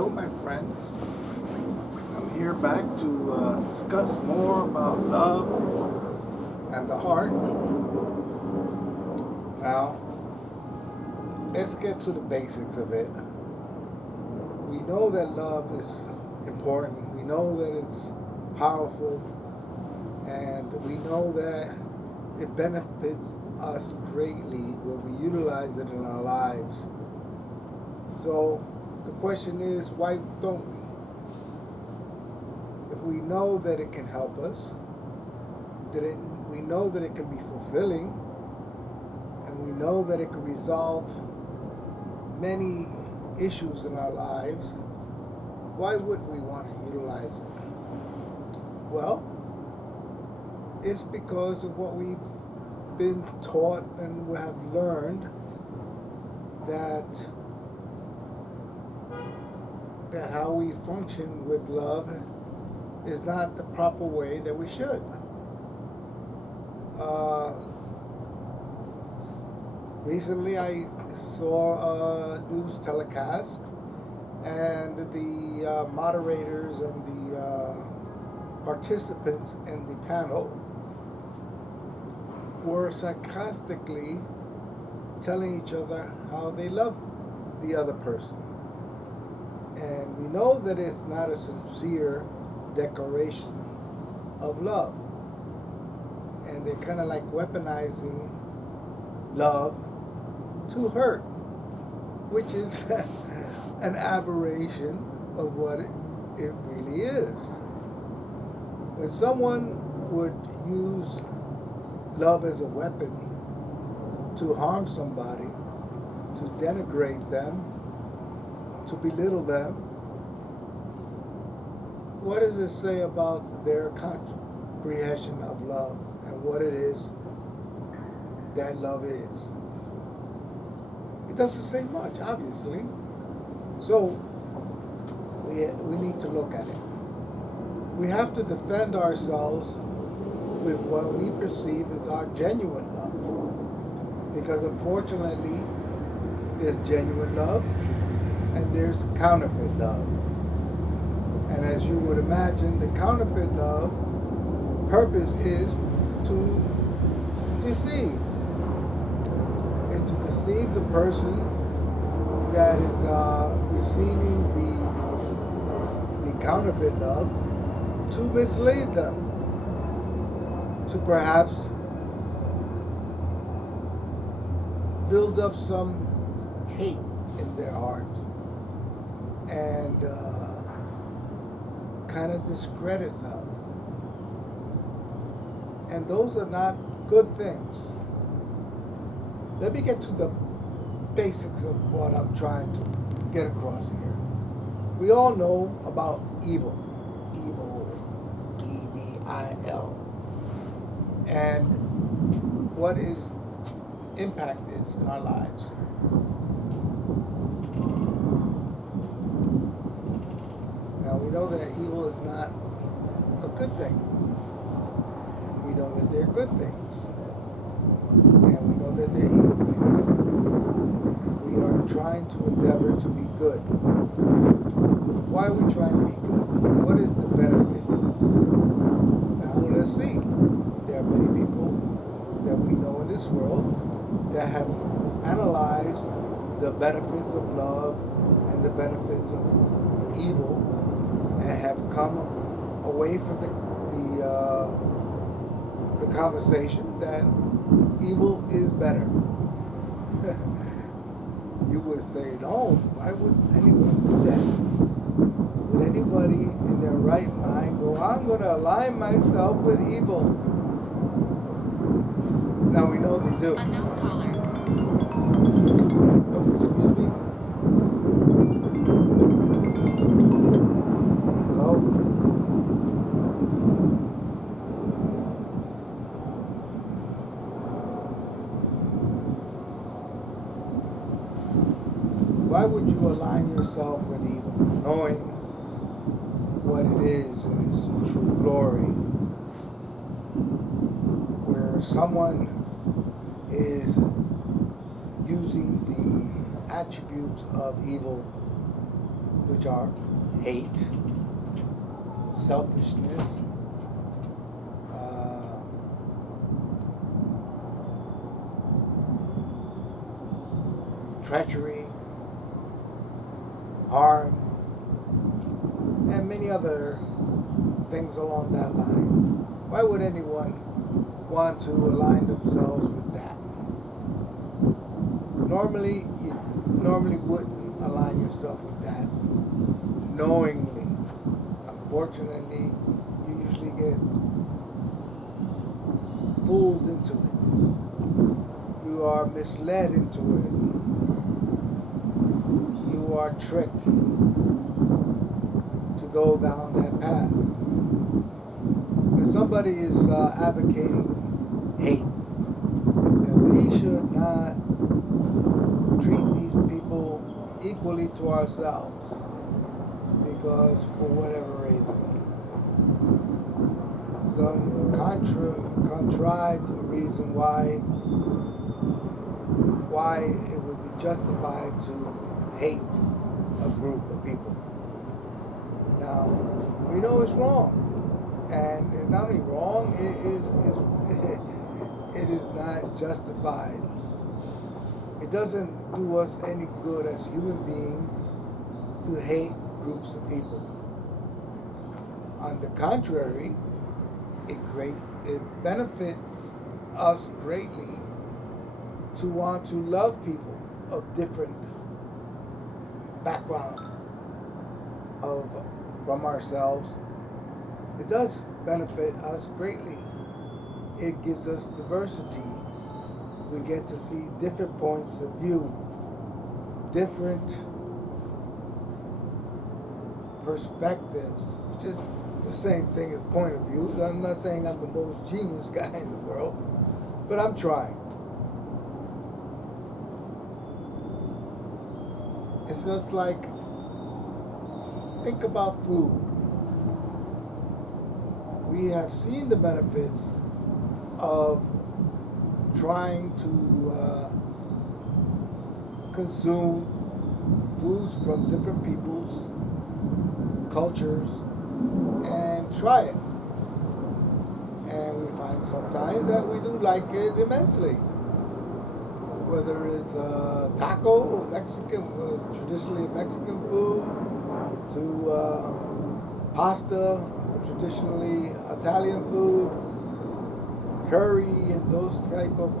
Hello, my friends. I'm here back to discuss more about love and the heart. Now, let's get to the basics of it. We know that love is important, we know that it's powerful, and we know that it benefits us greatly when we utilize it in our lives. So, the question is, why don't we? If we know that it can help us, we know that it can be fulfilling, and we know that it can resolve many issues in our lives, why would we want to utilize it? Well, it's because of what we've been taught and we have learned that how we function with love is not the proper way that we should. Recently, I saw a news telecast, and the moderators and the participants in the panel were sarcastically telling each other how they loved the other person. And we know that it's not a sincere declaration of love. And they're kind of like weaponizing love to hurt, which is an aberration of what it really is. When someone would use love as a weapon to harm somebody, to denigrate them, to belittle them, what does it say about their comprehension of love and what it is that love is? It doesn't say much, obviously. So we need to look at it. We have to defend ourselves with what we perceive as our genuine love. Because unfortunately, there's genuine love and there's counterfeit love. And as you would imagine, the counterfeit love purpose is to deceive. It's to deceive the person that is receiving the counterfeit love, to mislead them, to perhaps build up some hate in their heart and kind of discredit love. And those are not good things. Let me get to the basics of what I'm trying to get across here. We all know about evil. Evil, E-V-I-L. And what its impact is in our lives. Now we know that evil is not a good thing. We know that they're good things. And we know that they're evil things. We are trying to endeavor to be good. Why are we trying to be good? What is the benefit? Now let's see. There are many people that we know in this world that have analyzed the benefits of love and the benefits of evil and have come away from the conversation that evil is better. You would say, no, why would anyone do that? Would anybody in their right mind go, I'm going to align myself with evil? Now we know they do. Unknown caller. Oh, excuse me. Hello? Why would you align yourself with evil, knowing what it is in its true glory, where someone is using the attributes of evil which are hate, selfishness, treachery, harm, and many other things along that line. Why would anyone want to align themselves with that? You normally wouldn't align yourself with that knowingly. Unfortunately, you usually get fooled into it. You are misled into it. You are tricked to go down that path. When somebody is advocating hate, then we should not treat these people equally to ourselves, because for whatever reason, some contrived reason why it would be justified to hate a group of people. Now, we know it's wrong, and it's not only wrong, it is not justified. It doesn't do us any good as human beings to hate groups of people. On the contrary, it benefits us greatly to want to love people of different backgrounds from ourselves. It does benefit us greatly. It gives us diversity. We get to see different points of view, different perspectives, which is the same thing as point of views. I'm not saying I'm the most genius guy in the world, but I'm trying. It's just like, think about food. We have seen the benefits of trying to consume foods from different peoples, cultures, and try it. And we find sometimes that we do like it immensely. Whether it's taco, Mexican, traditionally Mexican food, to pasta, traditionally Italian food, curry and those type of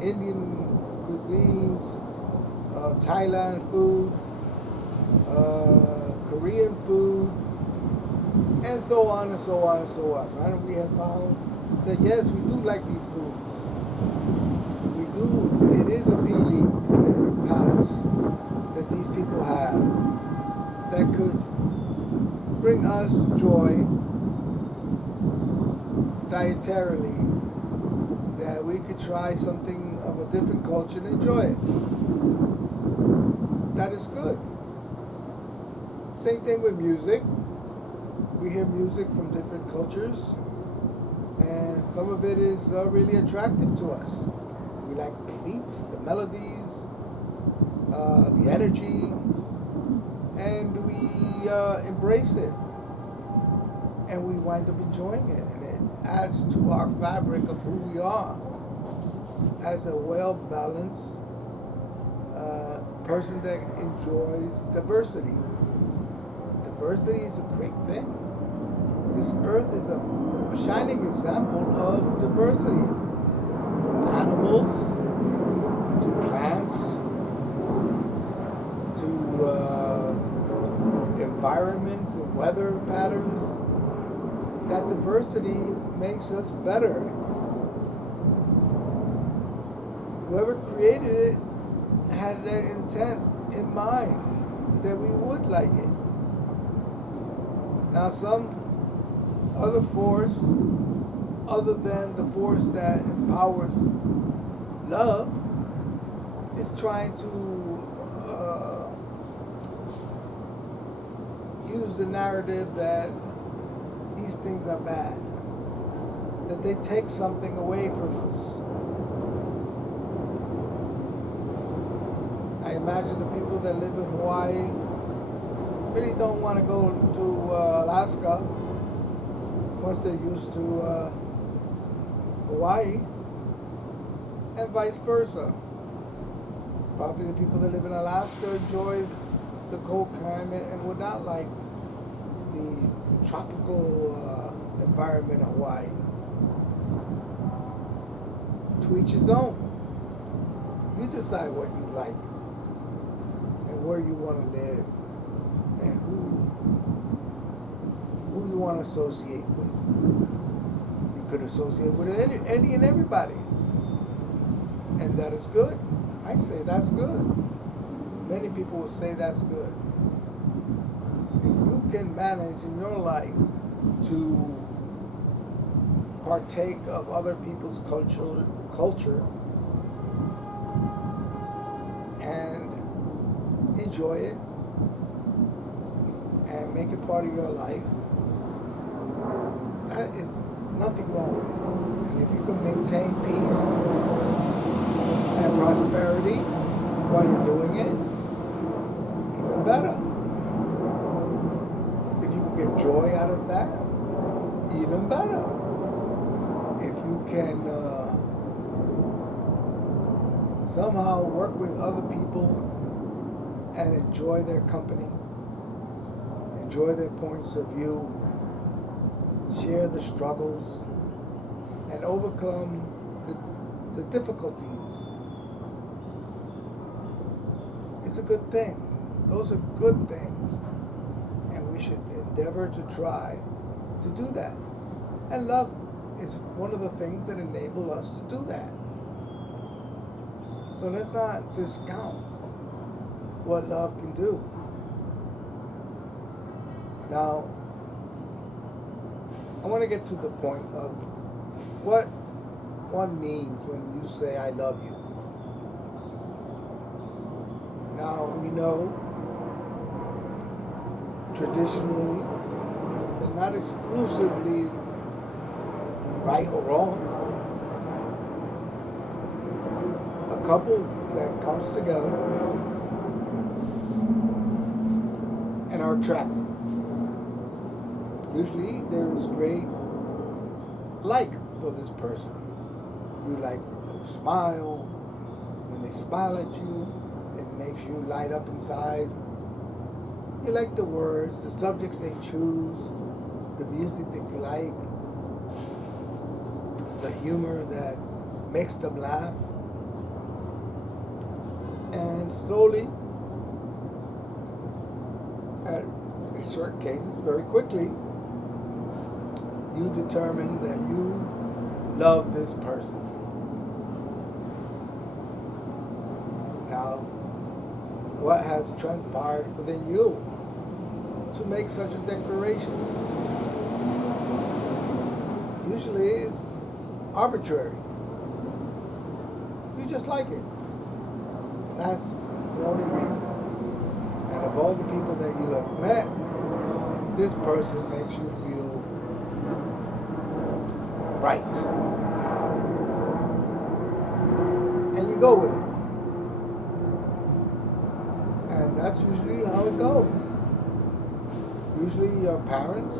Indian cuisines, Thailand food, Korean food, and so on and so on and so on. Right? We have found that yes, we do like these foods. We do. It is appealing, the different palates that these people have that could bring us joy dietarily, that we could try something of a different culture and enjoy it. That is good. Same thing with music. We hear music from different cultures, and some of it is really attractive to us. We like the beats, the melodies, the energy, and we embrace it, and we wind up enjoying it, and it adds to our fabric of who we are as a well-balanced person that enjoys diversity. Diversity is a great thing. This earth is a shining example of diversity, from animals to plants to environments and weather patterns. That diversity makes us better. Whoever created it had that intent in mind, that we would like it. Now, some other force, other than the force that empowers love, is trying to use the narrative that these things are bad, that they take something away from us. I imagine the people that live in Hawaii really don't want to go to Alaska once they're used to Hawaii, and vice versa. Probably the people that live in Alaska enjoy the cold climate and would not like the tropical environment of Hawaii. To each his own. You decide what you like and where you want to live and who you want to associate with. You could associate with any and everybody, and that is good. I say that's good. Many people will say that's good. If you can manage in your life to partake of other people's culture and enjoy it and make it part of your life, that is nothing wrong with it. And if you can maintain peace and prosperity while you're doing it, even better. If you can get joy out of that, even better. If you can somehow work with other people and enjoy their company, enjoy their points of view, share the struggles, and overcome the difficulties, it's a good thing. Those are good things. And we should endeavor to try to do that. And love is one of the things that enable us to do that. So let's not discount what love can do. Now, I want to get to the point of what one means when you say I love you. Now, we know traditionally, but not exclusively right or wrong, a couple that comes together and are attracted. Usually there is great like for this person. You like their smile. When they smile at you, it makes you light up inside. You like the words, the subjects they choose, the music they like, the humor that makes them laugh. And slowly, in certain cases, very quickly, you determine that you love this person. Now, what has transpired within you to make such a declaration? Usually it's arbitrary. You just like it. That's the only reason. And of all the people that you have met, this person makes you feel right. And you go with it. And that's usually how it goes. Usually your parents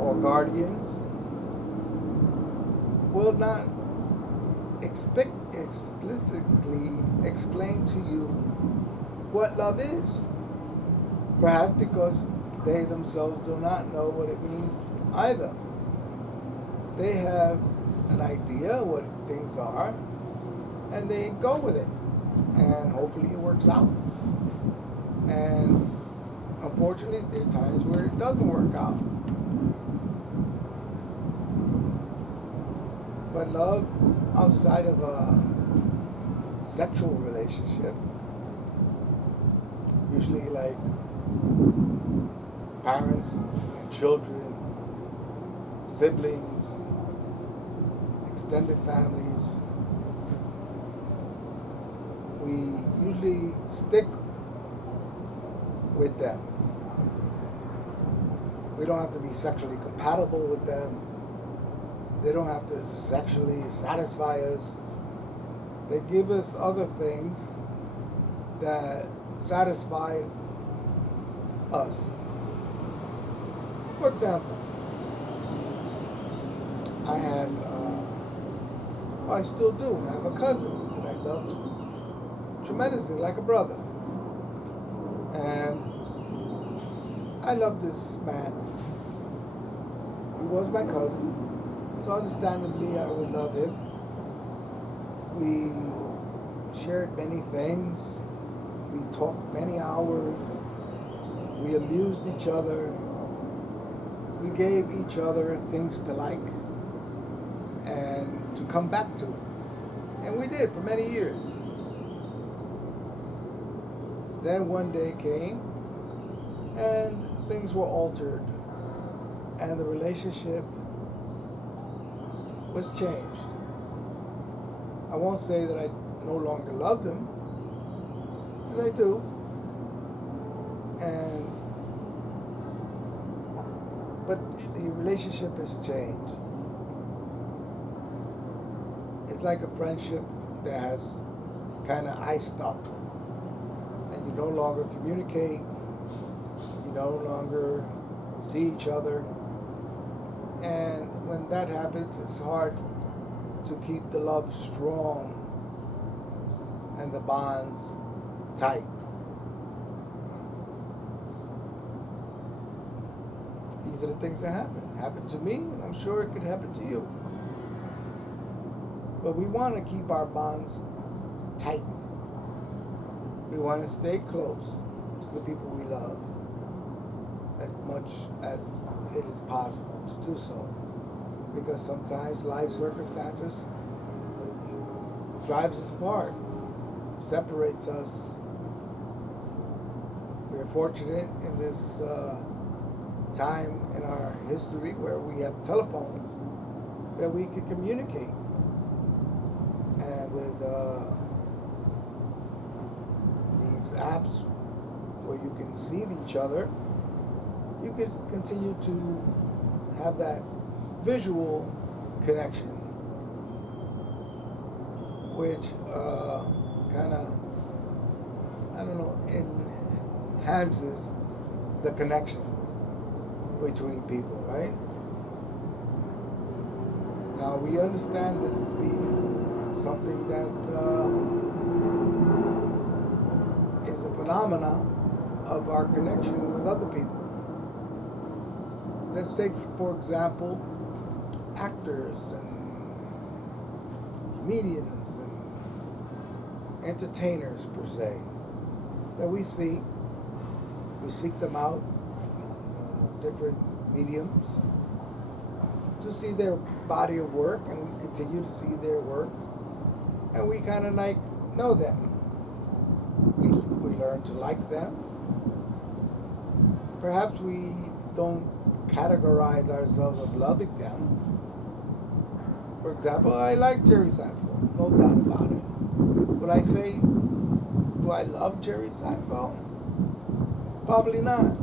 or guardians will not explicitly explain to you what love is. Perhaps because they themselves do not know what it means either. They have an idea what things are, and they go with it. And hopefully it works out. And unfortunately, there are times where it doesn't work out. But love outside of a sexual relationship, usually like parents and children, siblings, extended families, we usually stick with them. We don't have to be sexually compatible with them. They don't have to sexually satisfy us. They give us other things that satisfy us. For example, I had, well, I still do have a cousin that I loved tremendously, like a brother. And I loved this man. He was my cousin, so understandably I would love him. We shared many things. We talked many hours. We amused each other. We gave each other things to like and to come back to. And we did for many years. Then one day came and things were altered and the relationship was changed. I won't say that I no longer love him, because I do. But the relationship has changed. It's like a friendship that has kind of iced up, and you no longer communicate, you no longer see each other, and when that happens, it's hard to keep the love strong and the bonds tight. These are the things that happen. Happened to me, and I'm sure it could happen to you. But we want to keep our bonds tight. We want to stay close to the people we love as much as it is possible to do so. Because sometimes life circumstances drives us apart, separates us. We're fortunate in this time in our history where we have telephones that we can communicate. And with these apps where you can see each other, you can continue to have that visual connection, which kind of, I don't know, enhances the connection between people, right? Now we understand this to be something that is a phenomena of our connection with other people. Let's take, for example, actors and comedians and entertainers per se that we see. We seek them out on different mediums to see their body of work, and we continue to see their work, and we kind of like know them. We learn to like them. Perhaps we don't categorize ourselves of loving them. For example, I like Jerry Seinfeld, no doubt about it. Would I say, do I love Jerry Seinfeld? Probably not.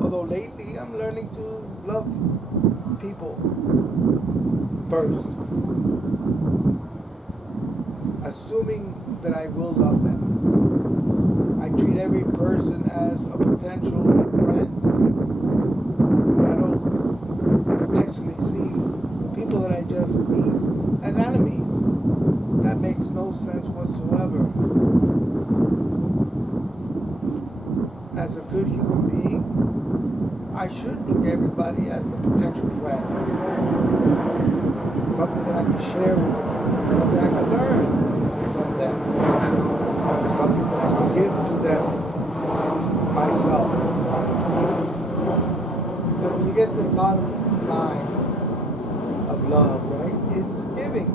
Although lately I'm learning to love people first, assuming that I will love them. I treat every person as a potential friend. I don't potentially see people that I just meet as enemies. That makes no sense whatsoever. As a good human being, I should look at everybody as a potential friend. Something that I can share with them. Something I can learn from them. Something that I can give to them myself. But when you get to the bottom line of love, right, it's giving.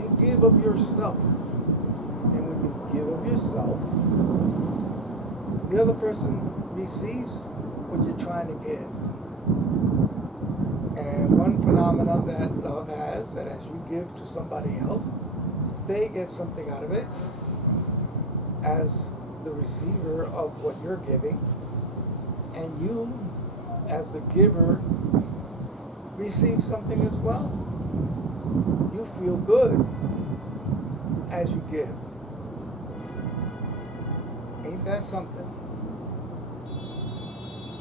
You give of yourself. And when you give of yourself, the other person receives what you're trying to give. And one phenomenon that love has, that as you give to somebody else, they get something out of it as the receiver of what you're giving, and you, as the giver, receive something as well. You feel good as you give. Ain't that something?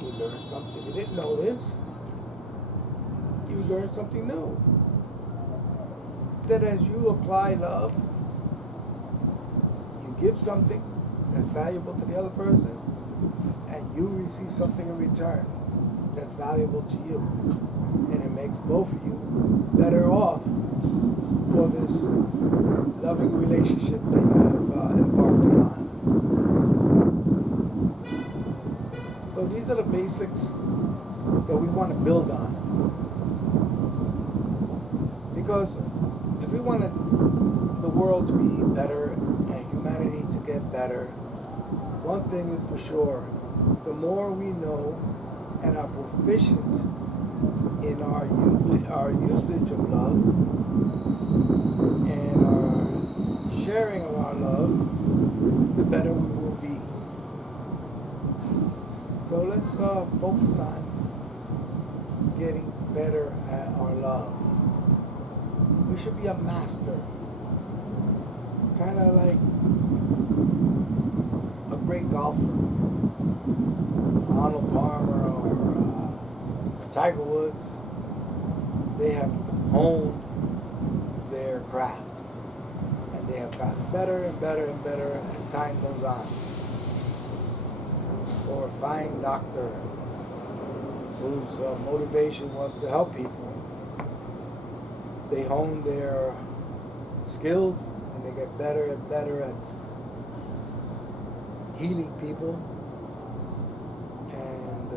You learn something. If you didn't know this, you learn something new. That as you apply love, you give something that's valuable to the other person, and you receive something in return that's valuable to you. And it makes both of you better off for this loving relationship that you have embarked upon. So these are the basics that we want to build on. Because if we want the world to be better and humanity to get better, one thing is for sure: the more we know and are proficient in our usage of love and our sharing of our love, the better we will be. So let's focus on getting better at our love. We should be a master, kind of like a great golfer, Arnold Palmer or Tiger Woods. They have honed their craft, and they have gotten better and better and better as time goes on. Or a fine doctor whose motivation was to help people. They hone their skills and they get better and better at healing people and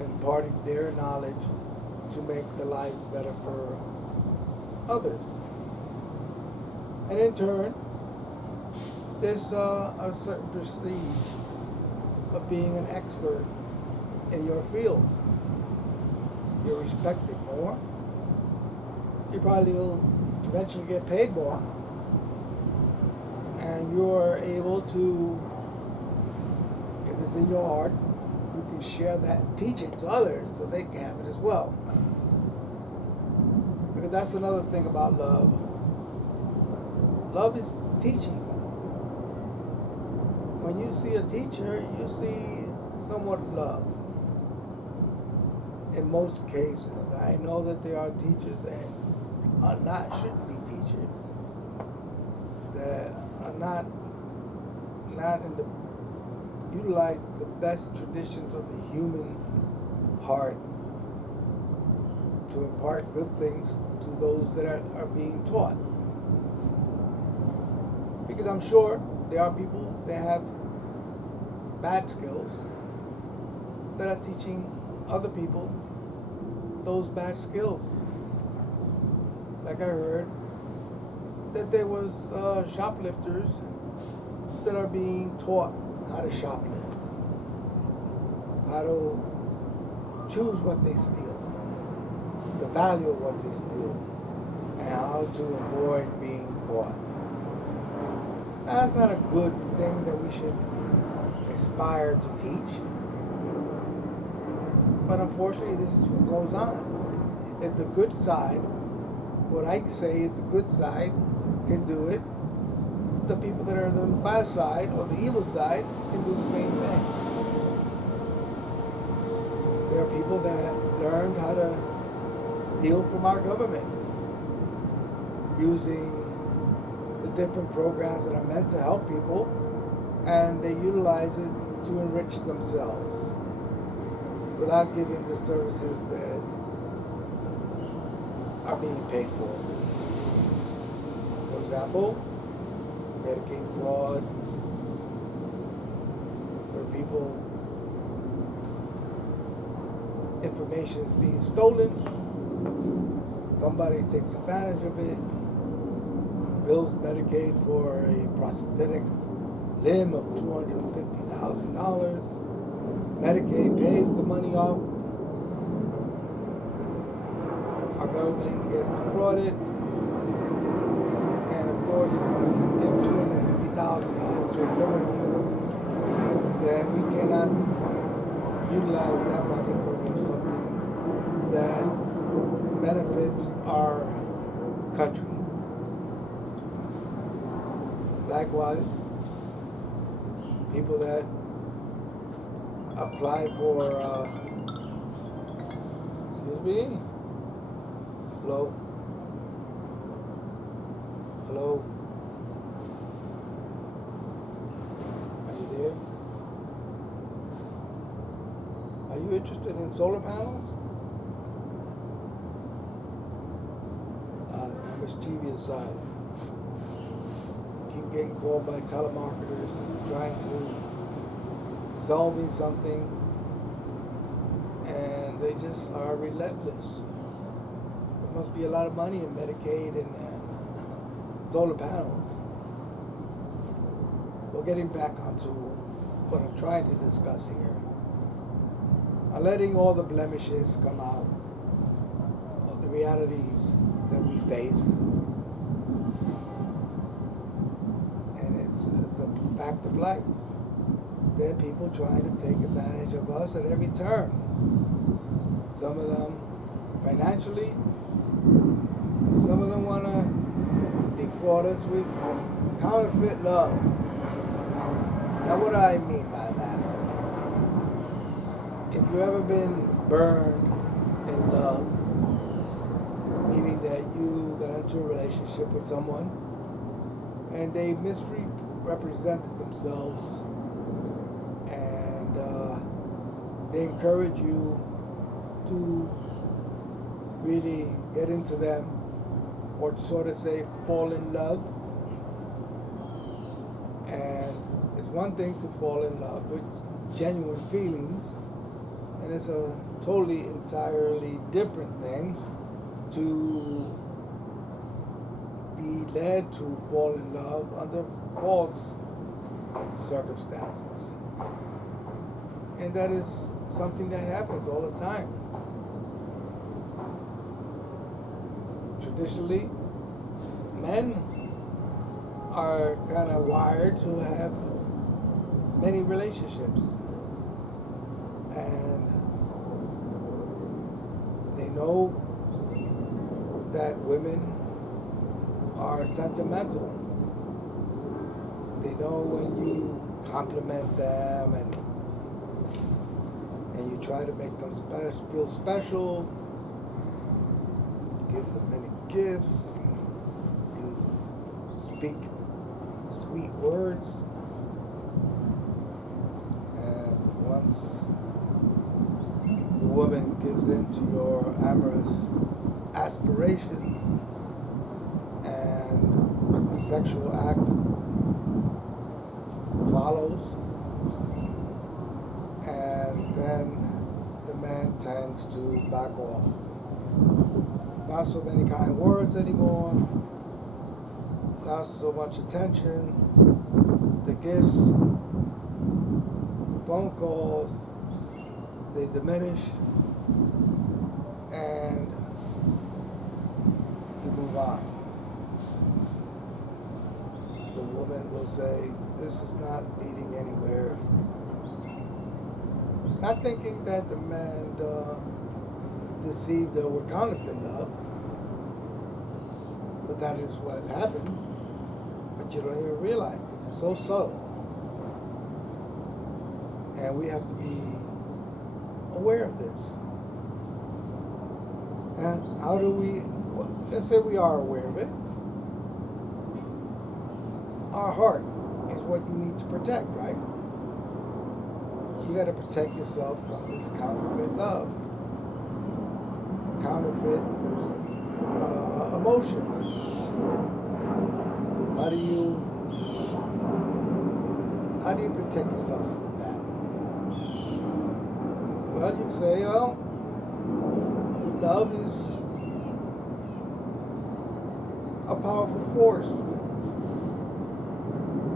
imparting their knowledge to make the lives better for others. And in turn, there's a certain prestige of being an expert in your field. You're respected more. You probably will eventually get paid more. And you're able to, if it's in your heart, you can share that, teach it to others so they can have it as well. Because that's another thing about love. Love is teaching. When you see a teacher, you see somewhat love. In most cases, I know that there are teachers that shouldn't be teachers, that are not in the utilize the best traditions of the human heart to impart good things to those that are being taught. Because I'm sure there are people that have bad skills that are teaching other people those bad skills. Like I heard that there was shoplifters that are being taught how to shoplift, how to choose what they steal, the value of what they steal, and how to avoid being caught. Now, that's not a good thing that we should aspire to teach. But unfortunately, this is what goes on. If the good side, what I say is the good side, can do it, the people that are on the bad side or the evil side can do the same thing. There are people that learned how to steal from our government using the different programs that are meant to help people, and they utilize it to enrich themselves without giving the services that are being paid for. For example, Medicaid fraud, where people, information is being stolen, somebody takes advantage of it, bills Medicaid for a prosthetic limb of $250,000. Medicaid pays the money off. Our government gets defrauded. And of course, if we give $250,000 to a criminal, then we cannot utilize that money for something that benefits our country. Likewise, people that apply for, excuse me, hello, hello, are you there? Are you interested in solar panels? Mischievous side. Keep getting called by telemarketers trying to sell me something, and they just are relentless. There must be a lot of money in Medicaid and solar panels. Well, getting back onto what I'm trying to discuss here, I'm letting all the blemishes come out, all the realities that we face, and it's a fact of life. There are people trying to take advantage of us at every turn. Some of them financially, some of them want to defraud us with counterfeit love. Now, what do I mean by that? If you've ever been burned in love, meaning that you got into a relationship with someone and they misrepresented themselves, and they encourage you to really get into them, or sort of say fall in love. And it's one thing to fall in love with genuine feelings, and it's a totally entirely different thing to be led to fall in love under false circumstances. And that is something that happens all the time. Traditionally, men are kind of wired to have many relationships. And they know that women are sentimental. They know when you compliment them and you try to make them feel special, you give them many gifts, you speak sweet words, and once the woman gives in to your amorous aspirations and the sexual act follows, and then the man tends to back off. Not so many kind words anymore, not so much attention, the gifts, the phone calls, they diminish, and you move on. The woman will say, this is not leading anywhere. Not thinking that the man deceived her with counterfeit love, but that is what happened. But you don't even realize because it's so subtle. And we have to be aware of this. And how do we, well, let's say we are aware of it. Our heart is what you need to protect, right? You got to protect yourself from this counterfeit love, counterfeit emotion. How do you protect yourself with that? Well, you say, well, love is a powerful force.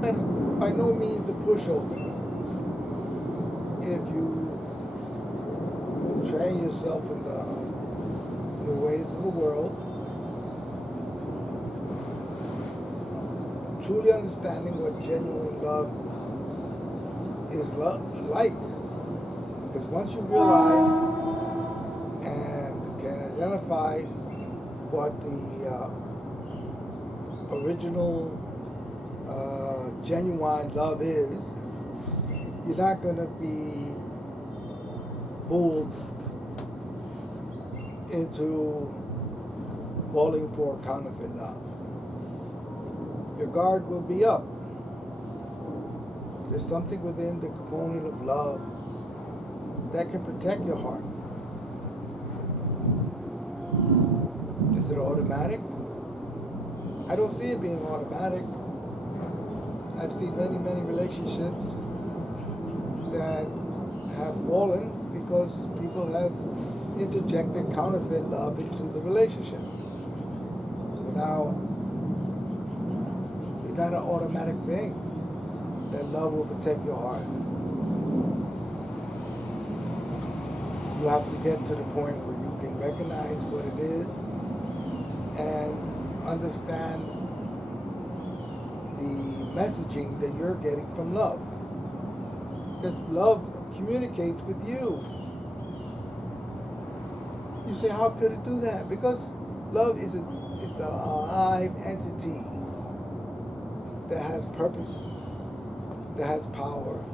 That's by no means a pushover. If you train yourself in the ways of the world, truly understanding what genuine love is like. Because once you realize and can identify what the original genuine love is, you're not going to be fooled into falling for counterfeit love. Your guard will be up. There's something within the component of love that can protect your heart. Is it automatic? I don't see it being automatic. I've seen many, many relationships that have fallen because people have interjected counterfeit love into the relationship. So now, it's not an automatic thing that love will protect your heart. You have to get to the point where you can recognize what it is and understand the messaging that you're getting from love. Because love communicates with you. You say, how could it do that? Because love is an alive entity that has purpose, that has power,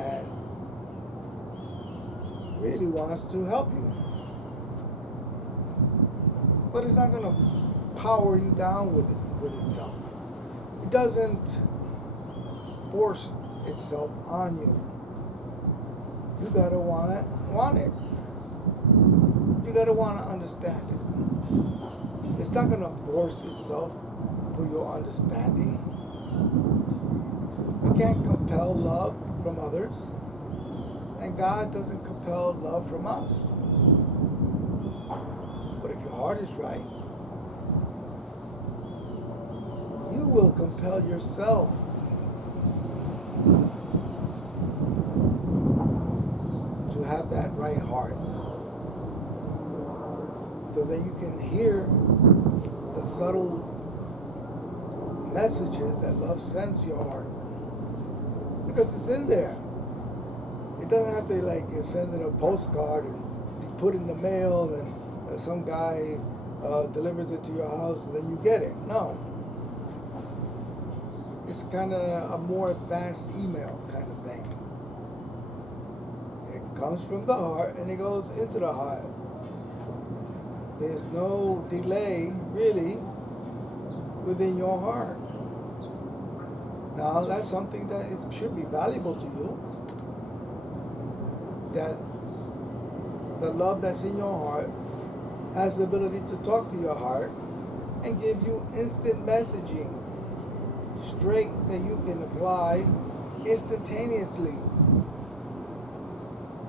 and really wants to help you. But it's not going to power you down with itself. It doesn't force itself on you. You gotta want it. You gotta want to understand it. It's not gonna force itself for your understanding. We can't compel love from others, and God doesn't compel love from us. But if your heart is right, you will compel yourself to have that right heart, so that you can hear the subtle messages that love sends your heart, because it's in there. It doesn't have to send it a postcard and be put in the mail and some guy delivers it to your house and then you get it. No. It's kind of a more advanced email kind of thing. It comes from the heart and it goes into the heart. There's no delay, really, within your heart. Now, that's something that should be valuable to you. That the love that's in your heart has the ability to talk to your heart and give you instant messaging, straight, that you can apply instantaneously.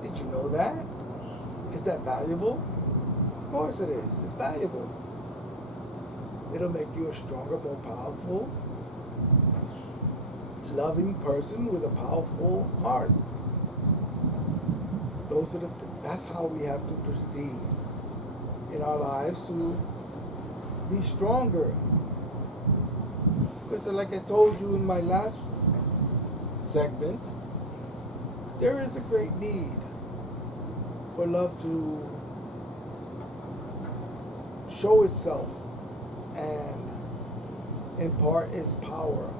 Did you know that? Is that valuable? Of course it is. It's valuable. It'll make you a stronger, more powerful, loving person with a powerful heart. That's how we have to proceed in our lives to be stronger. Because like I told you in my last segment, there is a great need for love to show itself and impart its power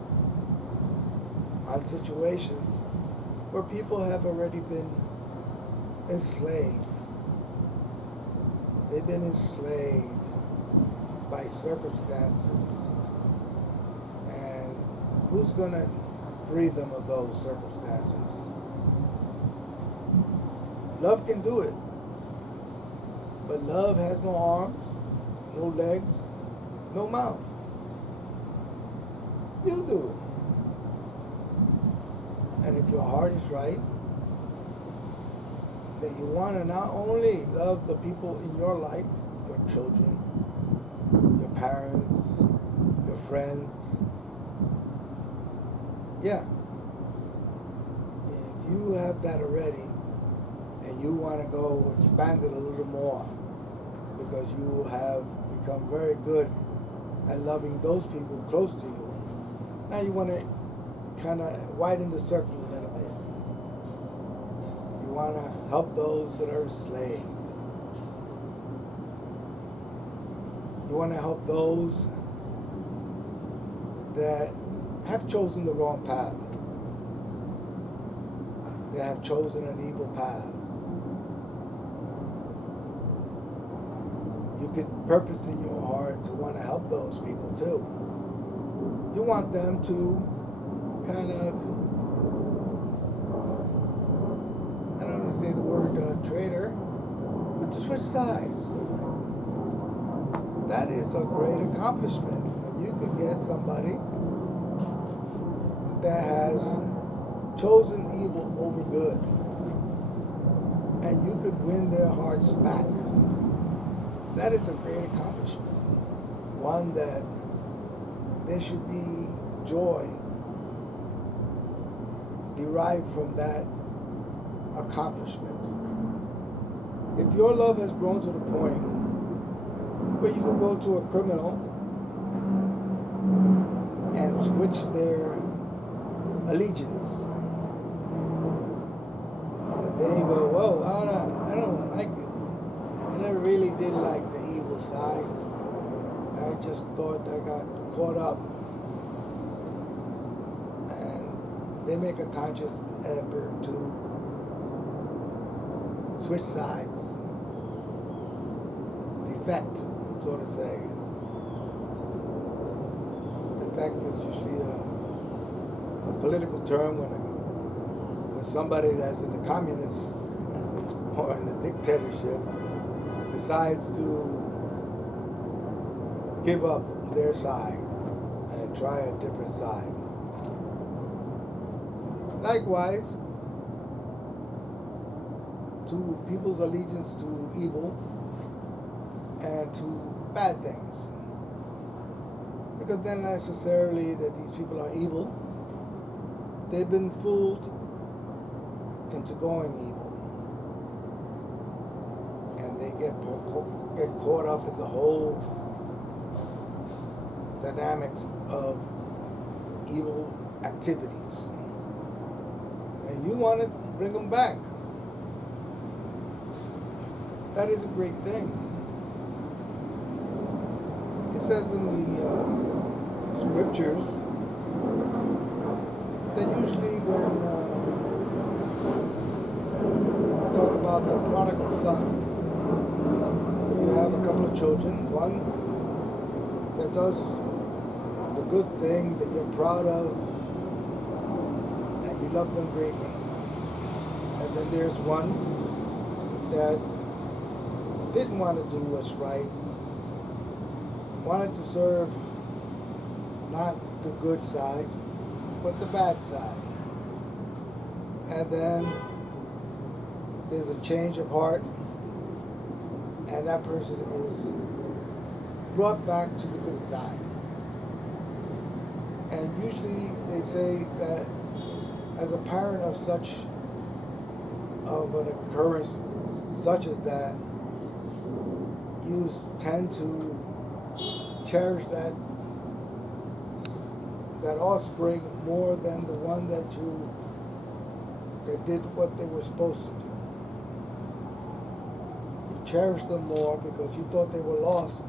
on situations where people have already been enslaved. They've been enslaved by circumstances. And who's going to free them of those circumstances? Love can do it. But love has no arms, no legs, no mouth. You do. And if your heart is right, that you want to not only love the people in your life, your children, your parents, your friends. Yeah. If you have that already and you want to go expand it a little more because you have become very good at loving those people close to you, now you want to kind of widen the circle a little bit. You want to help those that are enslaved. You want to help those that have chosen the wrong path. They have chosen an evil path. You could purpose in your heart to want to help those people too. You want them to kind of, I don't want to say the word traitor, but to switch sides. That is a great accomplishment. When you could get somebody that has chosen evil over good, and you could win their hearts back. That is a great accomplishment. One that there should be joy derived from that accomplishment. If your love has grown to the point where you can go to a criminal and switch their allegiance, and then you go, whoa, I don't like it. I never really did like the evil side. I just thought I got caught up. And they make a conscious effort to switch sides. Defect, so to say. Defect is usually a political term when somebody that's in the communist or in the dictatorship decides to give up their side and try a different side. Likewise, to people's allegiance to evil and to bad things. Because then necessarily that these people are evil, they've been fooled into going evil. And they get caught up in the whole dynamics of evil activities. And you want to bring them back. That is a great thing. It says in the scriptures that usually when you talk about the prodigal son, you have a couple of children, one that does the good thing that you're proud of and you love them greatly. And then there's one that didn't want to do what's right, wanted to serve not the good side, but the bad side. And then there's a change of heart, and that person is brought back to the good side. And usually they say that as a parent of such of an occurrence such as that, you tend to cherish that offspring more than the one that did what they were supposed to do. You cherish them more because you thought they were lost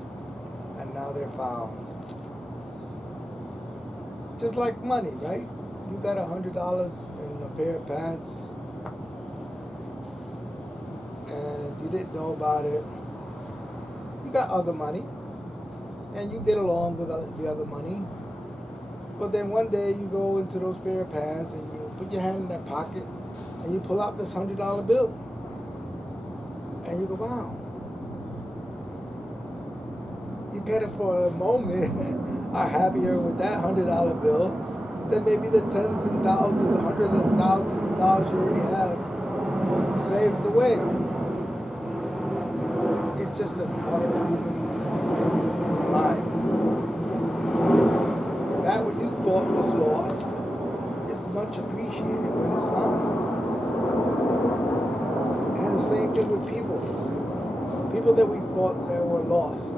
and now they're found. Just like money, right? You got $100 in a pair of pants and you didn't know about it. You got other money and you get along with the other money. But then one day you go into those pair of pants and you put your hand in that pocket and you pull out this $100 bill. And you go, wow. You get it for a moment, are happier with that $100 bill than maybe the tens and thousands, hundreds of thousands of dollars you already have saved away. It's just a part of the human mind. That what you thought was lost is much appreciated when it's found. And the same thing with people. People that we thought that were lost.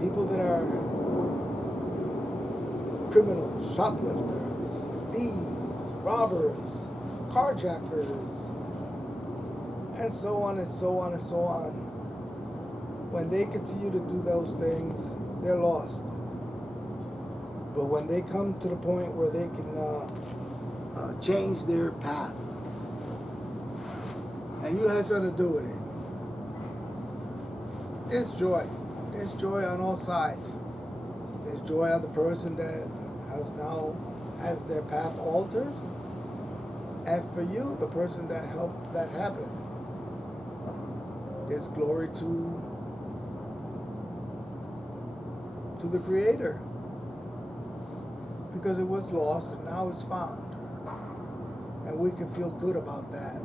People that are criminals, shoplifters, thieves, robbers, carjackers, and so on and so on and so on. When they continue to do those things, they're lost. But when they come to the point where they can change their path. And you had something to do with it. There's joy. There's joy on all sides. There's joy on the person that has their path altered. And for you, the person that helped that happen. There's glory to the Creator. Because it was lost and now it's found. And we can feel good about that.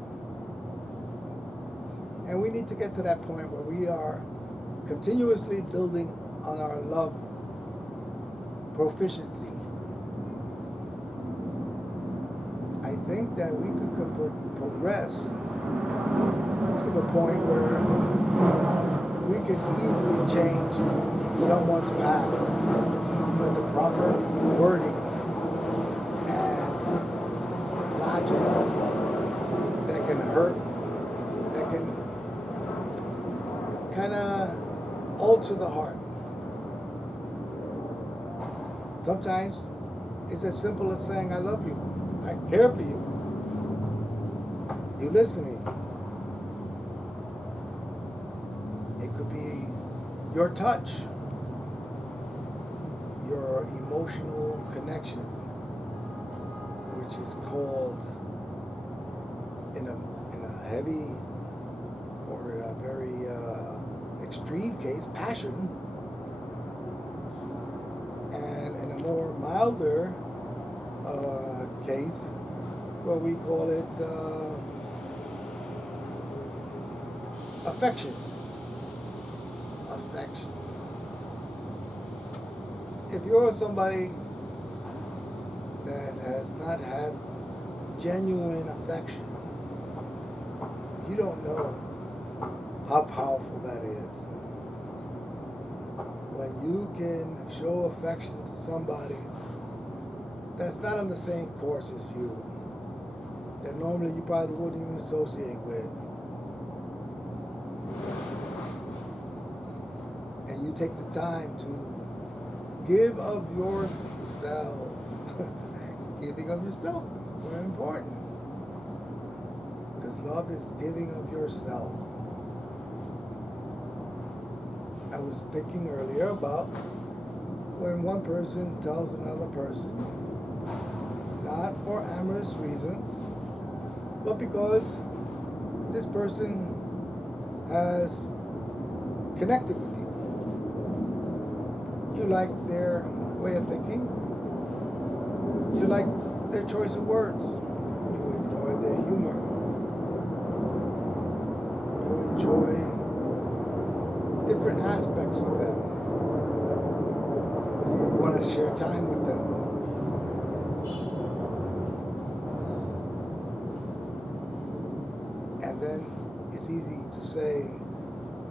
And we need to get to that point where we are continuously building on our love proficiency. I think that we could progress to the point where we can easily change someone's path with the proper wording and logic that can hurt, that can kind of alter the heart. Sometimes it's as simple as saying, I love you, I care for you. You listening. It could be your touch, your emotional connection, which is called in a heavy or in a very extreme case, passion, and in a more milder case, well, we call it affection. Affection. If you're somebody that has not had genuine affection, you don't know how powerful that is. When you can show affection to somebody that's not on the same course as you, that normally you probably wouldn't even associate with, and you take the time to give of yourself. Giving of yourself is very important. Because love is giving of yourself. I was thinking earlier about when one person tells another person, not for amorous reasons, but because this person has connected with you. You like their way of thinking. You like their choice of words. You enjoy their humor. You enjoy different aspects of them. You want to share time with them. And then it's easy to say,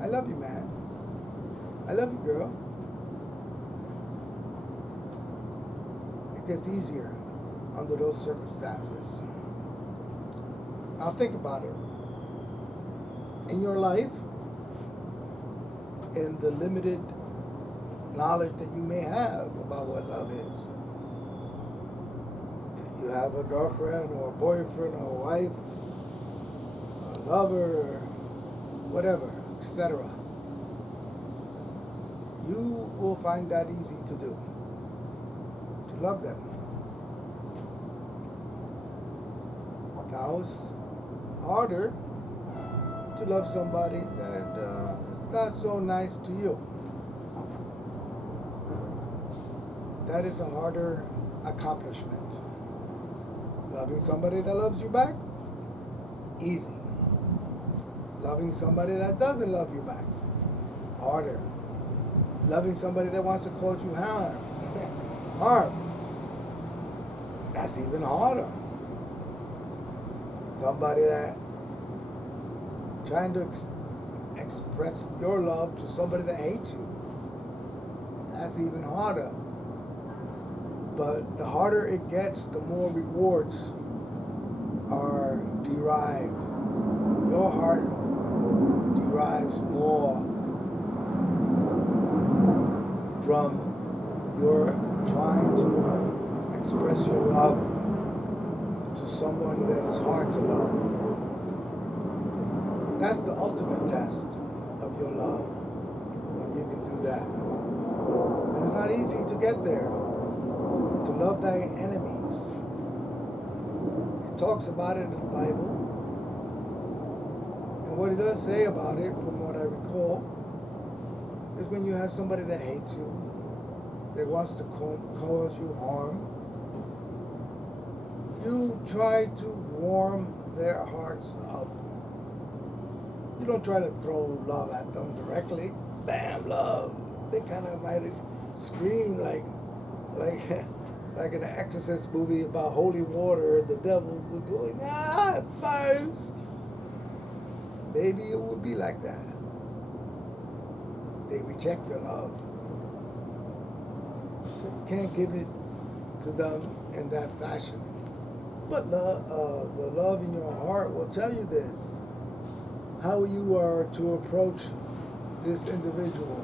I love you, man. I love you, girl. It gets easier under those circumstances. Now think about it. In your life, in the limited knowledge that you may have about what love is, you have a girlfriend or a boyfriend or a wife, a lover, whatever, etc. You will find that easy to do, to love them. Now it's harder to love somebody that is not so nice to you. That is a harder accomplishment. Loving somebody that loves you back, easy. Loving somebody that doesn't love you back, harder. Loving somebody that wants to cause you harm, that's even harder. Somebody that trying to express your love to somebody that hates you, that's even harder. But the harder it gets, the more rewards are derived. Your heart derives more from your trying to express your love to someone that is hard to love. That's the ultimate test of your love, when you can do that. And it's not easy to get there, to love thy enemies. It talks about it in the Bible. And what it does say about it, from what I recall, is when you have somebody that hates you, that wants to cause you harm, you try to warm their hearts up. You don't try to throw love at them directly. Bam, love. They kind of might scream like like an Exorcist movie about holy water and the devil was going, it burns. Maybe it would be like that. They reject your love. So you can't give it to them in that fashion. But the love in your heart will tell you this, how you are to approach this individual,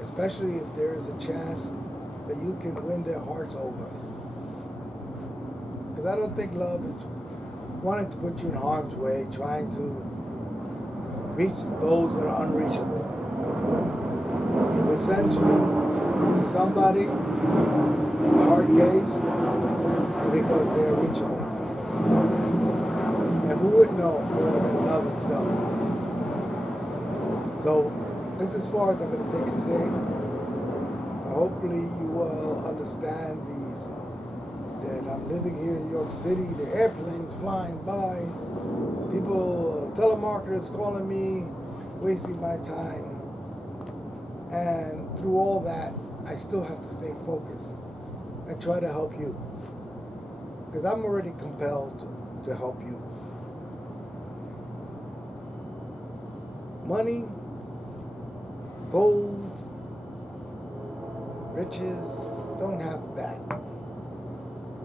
especially if there is a chance that you can win their hearts over. Because I don't think love is wanting to put you in harm's way, trying to reach those that are unreachable. If it sends you to somebody, a hard case, it's because they're reachable. And who would know more than love himself? So this is as far as I'm going to take it today. Hopefully you will understand that I'm living here in New York City. The airplanes flying by, people, telemarketers calling me, wasting my time. And through all that, I still have to stay focused and try to help you. Because I'm already compelled to help you. Money, gold, riches, don't have that.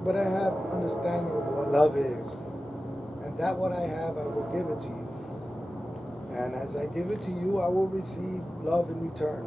But I have understanding of what love is. And that what I have, I will give it to you. And as I give it to you, I will receive love in return.